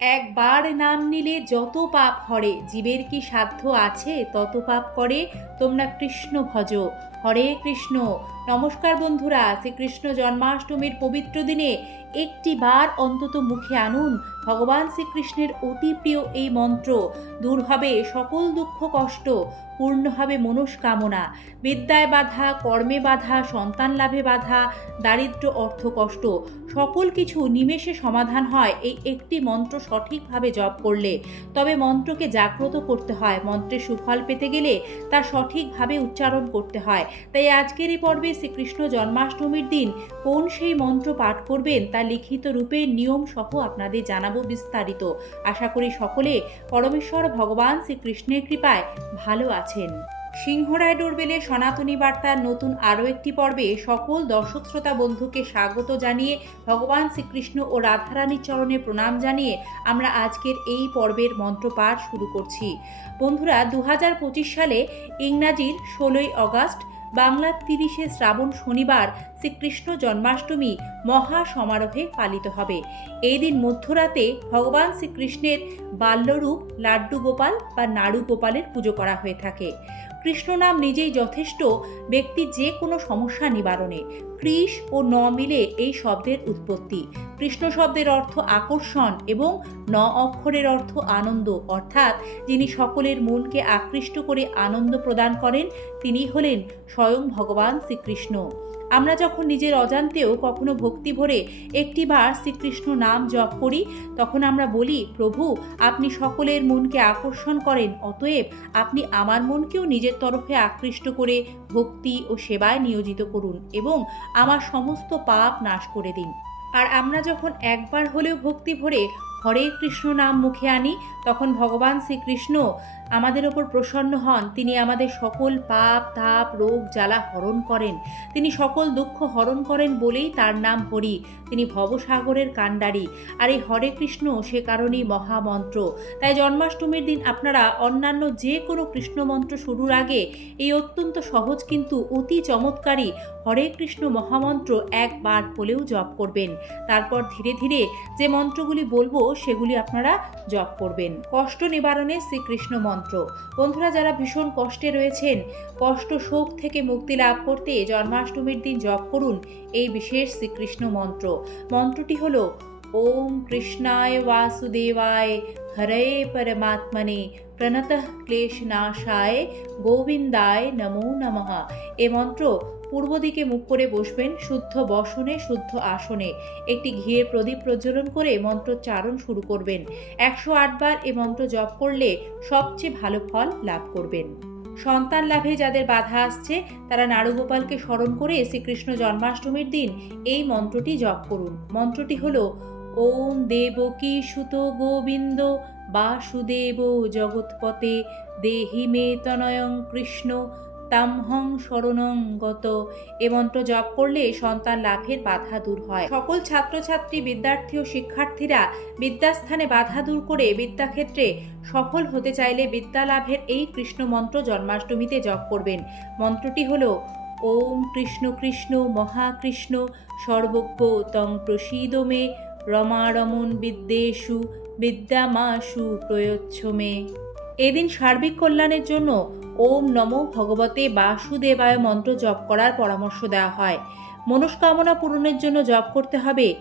একবার নাম নিলে যত পাপ হরে, জীবের কি সাধ্য আছে তত পাপ করে? তোমরা কৃষ্ণ ভজ হরে কৃষ্ণ। নমস্কার বন্ধুরা, শ্রীকৃষ্ণ জন্মাষ্টমীর পবিত্র দিনে একটি বার অন্তত মুখে আনুন ভগবান শ্রীকৃষ্ণের অতি প্রিয় এই মন্ত্র। দূর হবে সকল দুঃখ, কষ্ট পূর্ণ হবে মনস্কামনা, বিদ্যায় বাধা, কর্মে বাধা, সন্তান লাভে বাধা, দারিদ্র, অর্থ, কষ্ট, সকল কিছু নিমেষে সমাধান হয় এই একটি মন্ত্র সঠিকভাবে জপ করলে। তবে মন্ত্রকে জাগ্রত করতে হয়, মন্ত্রের সুফল পেতে গেলে তা সঠিকভাবে উচ্চারণ করতে হয়। তাই আজকের এই পর্বে শ্রীকৃষ্ণ জন্মাষ্টমীর দিন কোন সেই মন্ত্র পাঠ করবেন তা লিখিত রূপে নিয়ম সহ আপনাদের জানাব বিস্তারিত। আশা করি সকলে পরমেশ্বর ভগবান শ্রীকৃষ্ণের কৃপায় ভালো আছেন। সিংহরায় ডোরবেলে সনাতনী বার্তার নতুন আরও একটি পর্বে সকল দর্শক শ্রোতা বন্ধুকে স্বাগত জানিয়ে ভগবান শ্রীকৃষ্ণ ও রাধারানীর চরণে প্রণাম জানিয়ে আমরা আজকের এই পর্বের মন্ত্রপাঠ শুরু করছি। বন্ধুরা দু হাজার পঁচিশ সালে ইংরাজির ষোলোই অগাস্ট বাংলার তিরিশে শ্রাবণ শনিবার শ্রীকৃষ্ণ জন্মাষ্টমী মহা সমারোহে পালিত হবে। এই দিন মধ্যরাতে ভগবান শ্রীকৃষ্ণের বাল্যরূপ লাড্ডু গোপাল বা নাড়ু গোপালের পুজো করা হয়ে থাকে। কৃষ্ণ নাম নিজেই যথেষ্ট, ব্যক্তি যে কোনো সমস্যা নিবারণে। কৃষ ও ন মিলে এই শব্দের উৎপত্তি। কৃষ্ণ শব্দের অর্থ আকর্ষণ এবং ন অক্ষরের অর্থ আনন্দ। অর্থাৎ যিনি সকলের মনকে আকৃষ্ট করে আনন্দ প্রদান করেন, তিনি হলেন স্বয়ং ভগবান শ্রীকৃষ্ণ। আমরা যখন নিজের অজান্তেও কখনো ভক্তি ভরে একটিবার শ্রীকৃষ্ণ নাম জপ করি, তখন আমরা বলি, প্রভু, আপনি সকলের মনকে আকর্ষণ করেন, অতএব আপনি আমার মনকেও নিজের তরফে আকৃষ্ট করে ভক্তি ও সেবায় নিয়োজিত করুন এবং আমার সমস্ত পাপ নাশ করে দিন। আর আমরা যখন একবার হলেও ভক্তি ভরে হরে কৃষ্ণ নাম মুখে আনি, তখন ভগবান শ্রীকৃষ্ণ আমাদের ওপর প্রসন্ন হন। তিনি আমাদের সকল পাপ, তাপ, রোগ, জ্বালা হরণ করেন। তিনি সকল দুঃখ হরণ করেন বলেই তার নাম হরি। তিনি ভবসাগরের কাণ্ডারি। আর এই হরে কৃষ্ণ সে কারণেই মহামন্ত্র। তাই জন্মাষ্টমীর দিন আপনারা অন্যান্য যে কোনো কৃষ্ণ মন্ত্র শুরুর আগে এই অত্যন্ত সহজ কিন্তু অতি চমৎকারী হরে কৃষ্ণ মহামন্ত্র একবার হলেও জপ করবেন। তারপর ধীরে ধীরে যে মন্ত্রগুলি বলব সেগুলি আপনারা জপ করবেন। কষ্ট নিবারণে শ্রীকৃষ্ণ মন্ত্র। বন্ধুরা, যারা ভীষণ কষ্টে রয়েছেন, কষ্ট শোক থেকে মুক্তি লাভ করতে জন্মাষ্টমীর দিন জপ করুন, এই বিশেষ শ্রীকৃষ্ণ মন্ত্র। মন্ত্রটি হল, ওম কৃষ্ণায় বাসুদেবায় হরে পরমাত্মনে প্রণত ক্লেশনাশায় গোবিন্দায় নমো নমঃ। এ মন্ত্র পূর্ব দিকে মুখ করে বসবেন শুদ্ধ বসনে, শুদ্ধ আসনে। একটি ঘিয়ের প্রদীপ প্রজ্বলন করে মন্ত্রোচ্চারণ শুরু করবেন। একশো আটবার এ মন্ত্র জপ করলে সবচেয়ে ভালো ফল লাভ করবেন। সন্তান লাভে যাদের বাধা আসছে, তারা নাড়ুগোপালকে স্মরণ করে শ্রীকৃষ্ণ জন্মাষ্টমীর দিন এই মন্ত্রটি জপ করুন। মন্ত্রটি হল, ওম দেবকী সুত গোবিন্দ বাসুদেব জগৎপতে দেহি মে তনয়ং কৃষ্ণ তামহং শরণং গত। এ মন্ত্র জপ করলে সন্তান লাভের বাধা দূর হয়। সকল ছাত্রছাত্রী, বিদ্যার্থী ও শিক্ষার্থীরা বিদ্যাস্থানে বাধা দূর করে বিদ্যাক্ষেত্রে সফল হতে চাইলে বিদ্যা লাভের এই কৃষ্ণ মন্ত্র জন্মাষ্টমীতে জপ করবেন। মন্ত্রটি হল, ওম কৃষ্ণ কৃষ্ণ মহাকৃষ্ণ সর্বজ্ঞ তং প্রসীদ মে রমারমন বিদ্যেষু বিদ্যামাসু প্রয়োচ্ছ মে এদিন সার্বিক কল্যাণের জন্য ওম নমো ভগবতে বাসুদেবায় মন্ত্র জপ করার পরামর্শ দেওয়া হয়। মনস্কামনা পূরণের জন্য জপ করতে হবে।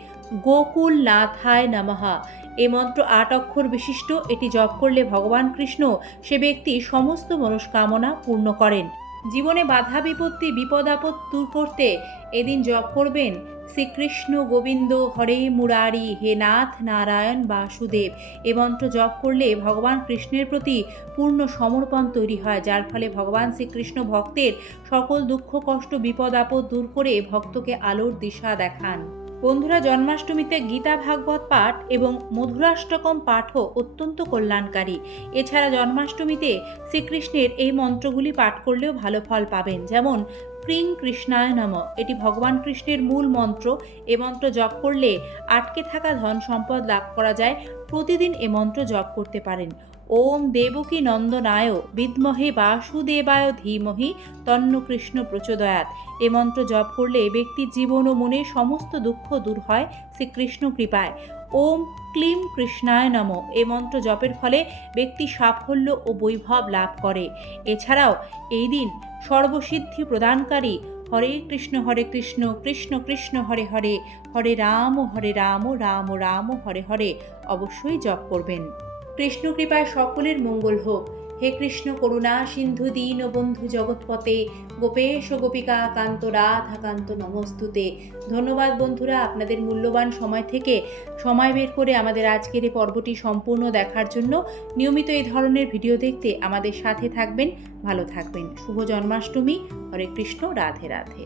গোকুল নাথায় নমহা এ মন্ত্র আট অক্ষর বিশিষ্ট। এটি জপ করলে ভগবান কৃষ্ণ সে ব্যক্তি সমস্ত মনস্কামনা পূর্ণ করেন। জীবনে বাধা বিপত্তি, বিপদ আপদ দূর করতে এদিন জপ করবেন। শ্রীকৃষ্ণ গোবিন্দ হরে মুরারি, হে নাথ নারায়ণ বাসুদেব। এ মন্ত্র জপ করলে ভগবান কৃষ্ণের প্রতি পূর্ণ সমর্পণ তৈরি হয়, যার ফলে ভগবান শ্রীকৃষ্ণ ভক্তের সকল দুঃখ, কষ্ট, বিপদ, আপদ দূর করে ভক্তকে আলোর দিশা দেখান। বন্ধুরা জন্মাষ্টমীতে গীতা, ভাগবত পাঠ এবং মধুরাষ্টকম পাঠও অত্যন্ত কল্যাণকারী। এছাড়া জন্মাষ্টমীতে শ্রীকৃষ্ণের এই মন্ত্রগুলি পাঠ করলেও ভালো ফল পাবেন। যেমন, ক্রিং কৃষ্ণায় নম। এটি ভগবান কৃষ্ণের মূল মন্ত্র। এ মন্ত্র জপ করলে আটকে থাকা ধন সম্পদ লাভ করা যায়। প্রতিদিন এ মন্ত্র জপ করতে পারেন। ওম দেবকী নন্দনায় বিদ্মহে বাসুদেবায় ধীমহি তন্ন কৃষ্ণ প্রচোদয়াত। এ মন্ত্র জপ করলে ব্যক্তির জীবন ও মনের সমস্ত দুঃখ দূর হয় শ্রীকৃষ্ণ কৃপায়। ওম ক্লিম কৃষ্ণায় নম। এই মন্ত্র জপের ফলে ব্যক্তি সাফল্য ও বৈভব লাভ করে। এছাড়াও এই দিন সর্বসিদ্ধি প্রদানকারী হরে কৃষ্ণ হরে কৃষ্ণ কৃষ্ণ কৃষ্ণ, হরে হরে হরে রাম হরে রাম রাম রাম, হরে হরে অবশ্যই জপ করবেন। কৃষ্ণ কৃপায় সকলের মঙ্গল হোক। হে কৃষ্ণ করুণা, সিন্ধু দীন বন্ধু জগৎপতে গোপেশ গোপিকা কান্ত, রাধা কান্ত নমস্তুতে। ধন্যবাদ বন্ধুরা, আপনাদের মূল্যবান সময় থেকে সময় বের করে আমাদের আজকের এই পর্বটি সম্পূর্ণ দেখার জন্য নিয়মিত এই ধরনের ভিডিও দেখতে আমাদের সাথে থাকবেন। ভালো থাকবেন। শুভ জন্মাষ্টমী। হরে কৃষ্ণ, রাধে রাধে।